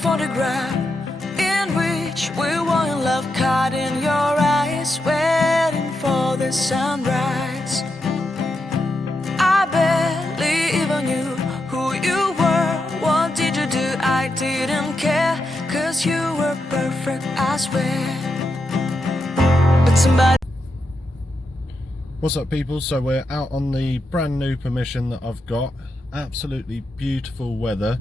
photograph in which we were in love, caught in your eyes, waiting for the sunrise. I barely even knew who you were. What did you do? I didn't care, 'cause you were perfect, I swear. But somebody... What's up, people? So we're out on the brand new permission that I've got. Absolutely beautiful weather.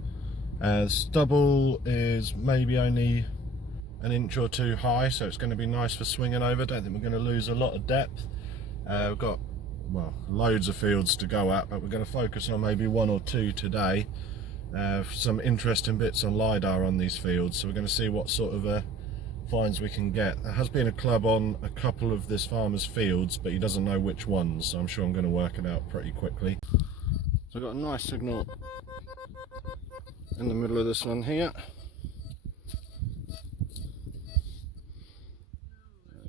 Stubble is maybe only an inch or two high, so it's going to be nice for swinging over. Don't think we're going to lose a lot of depth. We've got, well, loads of fields to go at, but we're going to focus on maybe one or two today. Some interesting bits on LiDAR on these fields, so we're going to see what sort of finds we can get. There has been a club on a couple of this farmer's fields, but he doesn't know which ones, so I'm sure I'm going to work it out pretty quickly. So I've got a nice signal in the middle of this one here.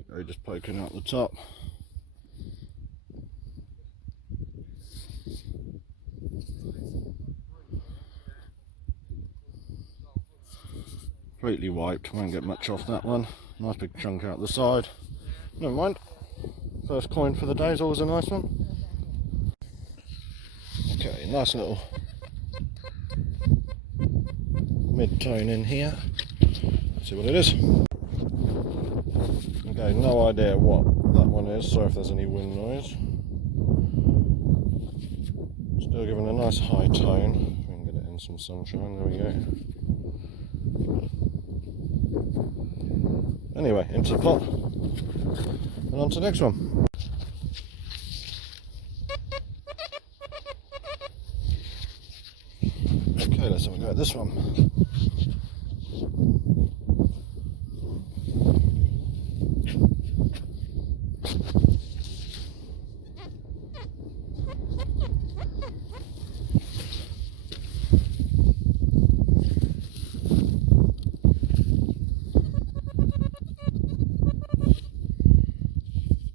There we go, just poking out the top. Completely wiped, won't get much off that one. Nice big chunk out the side. Never mind. First coin for the day is always a nice one. Okay, nice little mid-tone in here. Let's see what it is. Okay, no idea what that one is. Sorry if there's any wind noise. Still giving a nice high tone. We can get it in some sunshine. There we go. Anyway, into the pot and on to the next one. Okay, let's have a go at this one.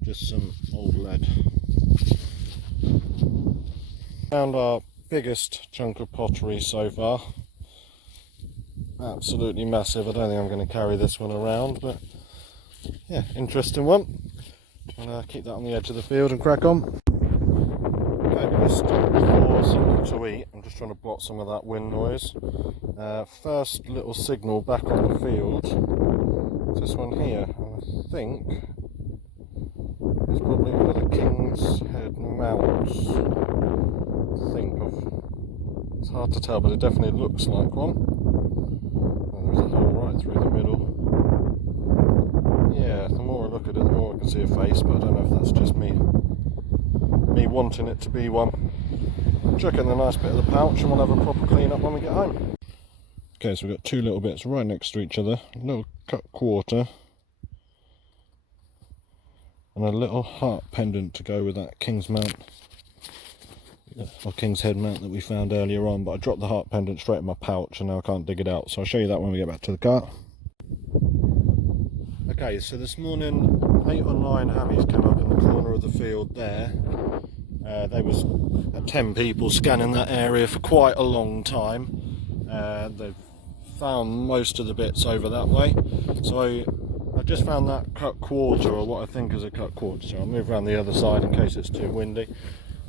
Just some old lead. Found our biggest chunk of pottery so far. Absolutely massive. I don't think I'm going to carry this one around, but yeah, interesting one. Trying to keep that on the edge of the field and crack on. Okay, just before something to eat. I'm just trying to block some of that wind noise. First little signal back on the field. This one here, and I think it's probably one of the King's Head mounts. It's hard to tell, but it definitely looks like one. And there's a hole right through the middle. Yeah, the more I look at it, the more I can see a face, but I don't know if that's just me wanting it to be one. Chuck in the nice bit of the pouch and we'll have a proper clean up when we get home. Okay, so we've got two little bits right next to each other. A little cut quarter and a little heart pendant to go with that King's mount, or King's Head mount that we found earlier on, but I dropped the heart pendant straight in my pouch and now I can't dig it out, so I'll show you that when we get back to the car. Okay, so this morning 8 or 9 hammies came up in the corner of the field there. There was 10 people scanning that area for quite a long time. They've found most of the bits over that way, so I just found that cut quarter, or what I think is a cut quarter, so I'll move around the other side in case it's too windy.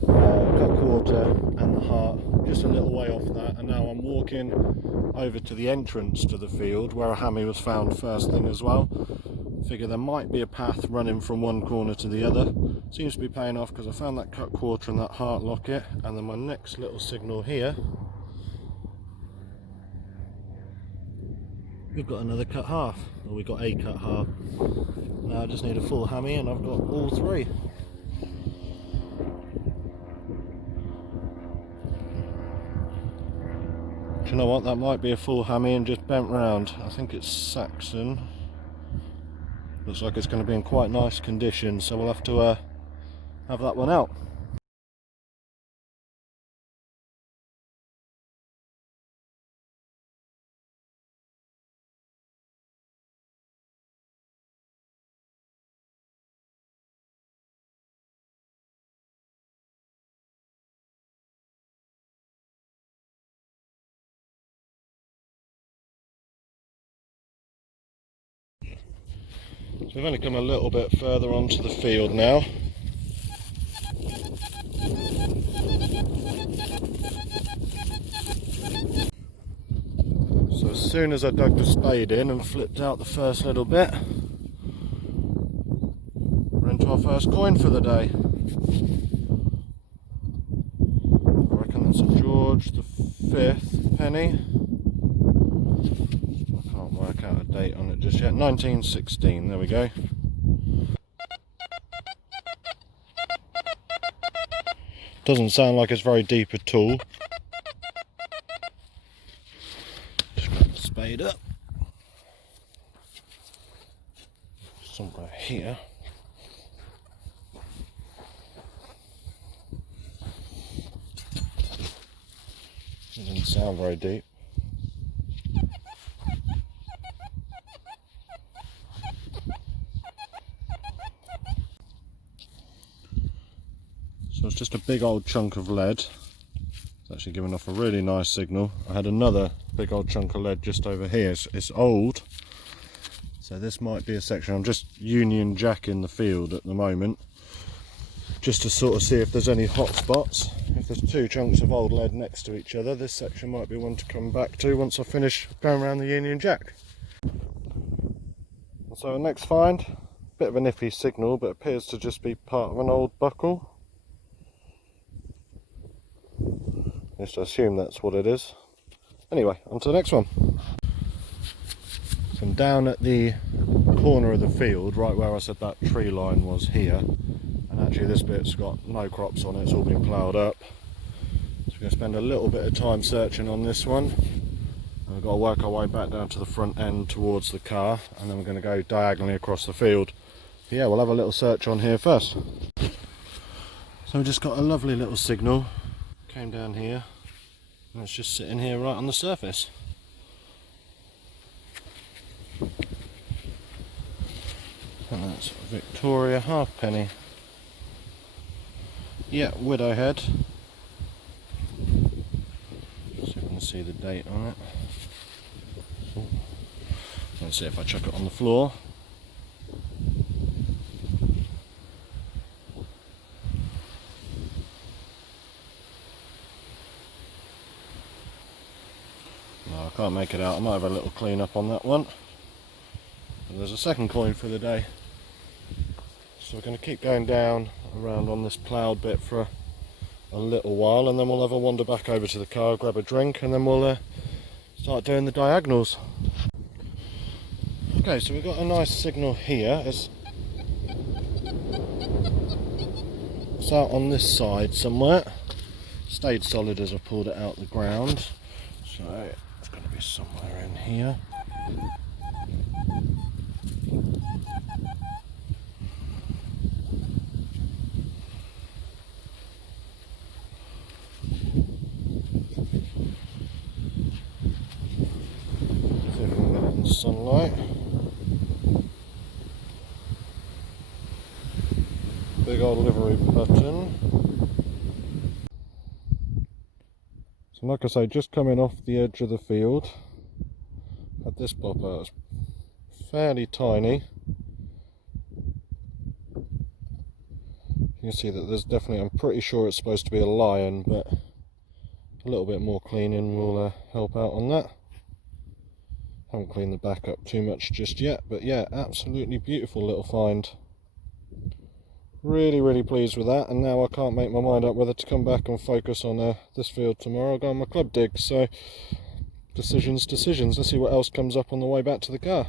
Cut quarter and the heart, just a little way off that, and now I'm walking over to the entrance to the field where a hammy was found first thing as well. Figure there might be a path running from one corner to the other. Seems to be paying off because I found that cut quarter and that heart locket, and then my next little signal here, we've got another cut half, or we've got a cut half. Now I just need a full hammy and I've got all three. Do you know what, that might be a full hammy and just bent round. I think it's Saxon. Looks like it's going to be in quite nice condition, so we'll have to have that one out. we've only come a little bit further onto the field now. So as soon as I dug the spade in and flipped out the first little bit, we're into our first coin for the day. I reckon that's a George V penny. I can't work out a date on it just yet. 1916, there we go. Doesn't sound like it's very deep at all. Just grab the spade up. Somewhere here. It doesn't sound very deep. So it's just a big old chunk of lead. It's actually giving off a really nice signal. I had another big old chunk of lead just over here. It's old, so this might be a section. I'm just union jacking the field at the moment, just to sort of see if there's any hot spots. If there's two chunks of old lead next to each other, this section might be one to come back to once I finish going around the union jack. So the next find, bit of an iffy signal, but appears to just be part of an old buckle. Just assume that's what it is. Anyway, on to the next one. So I'm down at the corner of the field, right where I said that tree line was here. And actually this bit's got no crops on it, it's all been ploughed up. So we're going to spend a little bit of time searching on this one. And we've got to work our way back down to the front end towards the car, and then we're going to go diagonally across the field. But yeah, we'll have a little search on here first. So we just got a lovely little signal. Came down here, and it's just sitting here right on the surface. And that's Victoria halfpenny. Yeah, widow head. See if we can see the date on it. Let's see if I chuck it on the floor. No, I can't make it out. I might have a little clean up on that one. And there's a second coin for the day. So we're going to keep going down around on this ploughed bit for a little while, and then we'll have a wander back over to the car, grab a drink, and then we'll start doing the diagonals. Okay, so we've got a nice signal here. It's out on this side somewhere. Stayed solid as I pulled it out the ground. So it's going to be somewhere in here. See if we can get it in the sunlight. Big old livery button. So like I say, just coming off the edge of the field, had this pop out. It's fairly tiny. You can see that there's definitely, I'm pretty sure it's supposed to be a lion, but a little bit more cleaning will help out on that. Haven't cleaned the back up too much just yet, but yeah, absolutely beautiful little find. Really pleased with that, and now I can't make my mind up whether to come back and focus on this field tomorrow or go on my club dig. So decisions. Let's see what else comes up on the way back to the car.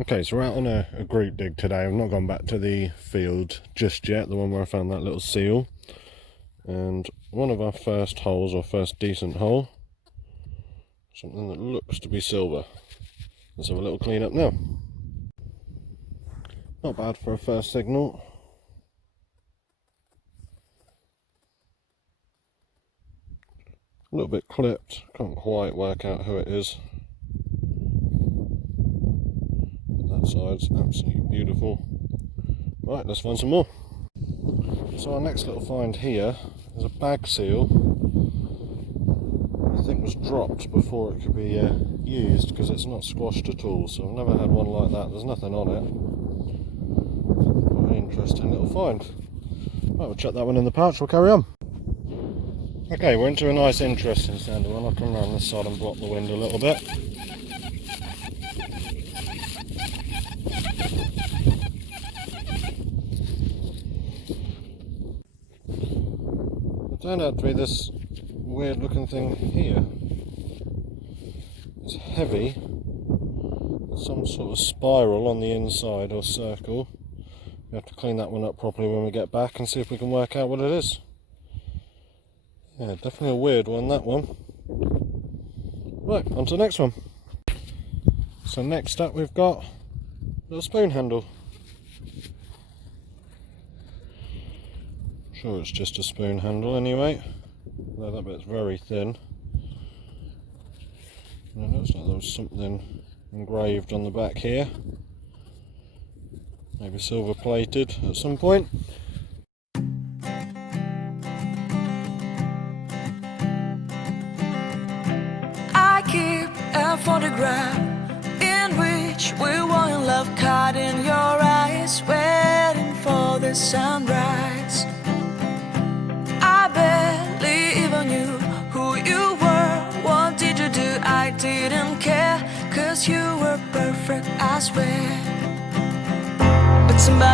Okay, so we're out on a group dig today. I've not gone back to the field just yet, the one where I found that little seal. And one of our first holes, or first decent hole, something that looks to be silver. Let's have a little clean up now. Not bad for a first signal. A little bit clipped, can't quite work out who it is. But that side's absolutely beautiful. Right, let's find some more. So our next little find here is a bag seal. I think was dropped before it could be used, because it's not squashed at all, so I've never had one like that. There's nothing on it. Quite an interesting little find. Right, we'll chuck that one in the pouch, we'll carry on. Okay, we're into a nice interesting sounding one. I'll come around this side and block the wind a little bit. It turned out to be this weird looking thing here. It's heavy, some sort of spiral on the inside or circle. We have to clean that one up properly when we get back and see if we can work out what it is. Yeah, definitely a weird one, that one. Right, on to the next one. So next up we've got a little spoon handle. Sure, it's just a spoon handle anyway, though that bit's very thin. And it looks like there was something engraved on the back here, maybe silver plated at some point. I keep a photograph in which we were in love, caught in your eyes, waiting for the sunrise. I barely even knew who you were. What did you do? I didn't care, 'cause you were perfect, I swear. But somebody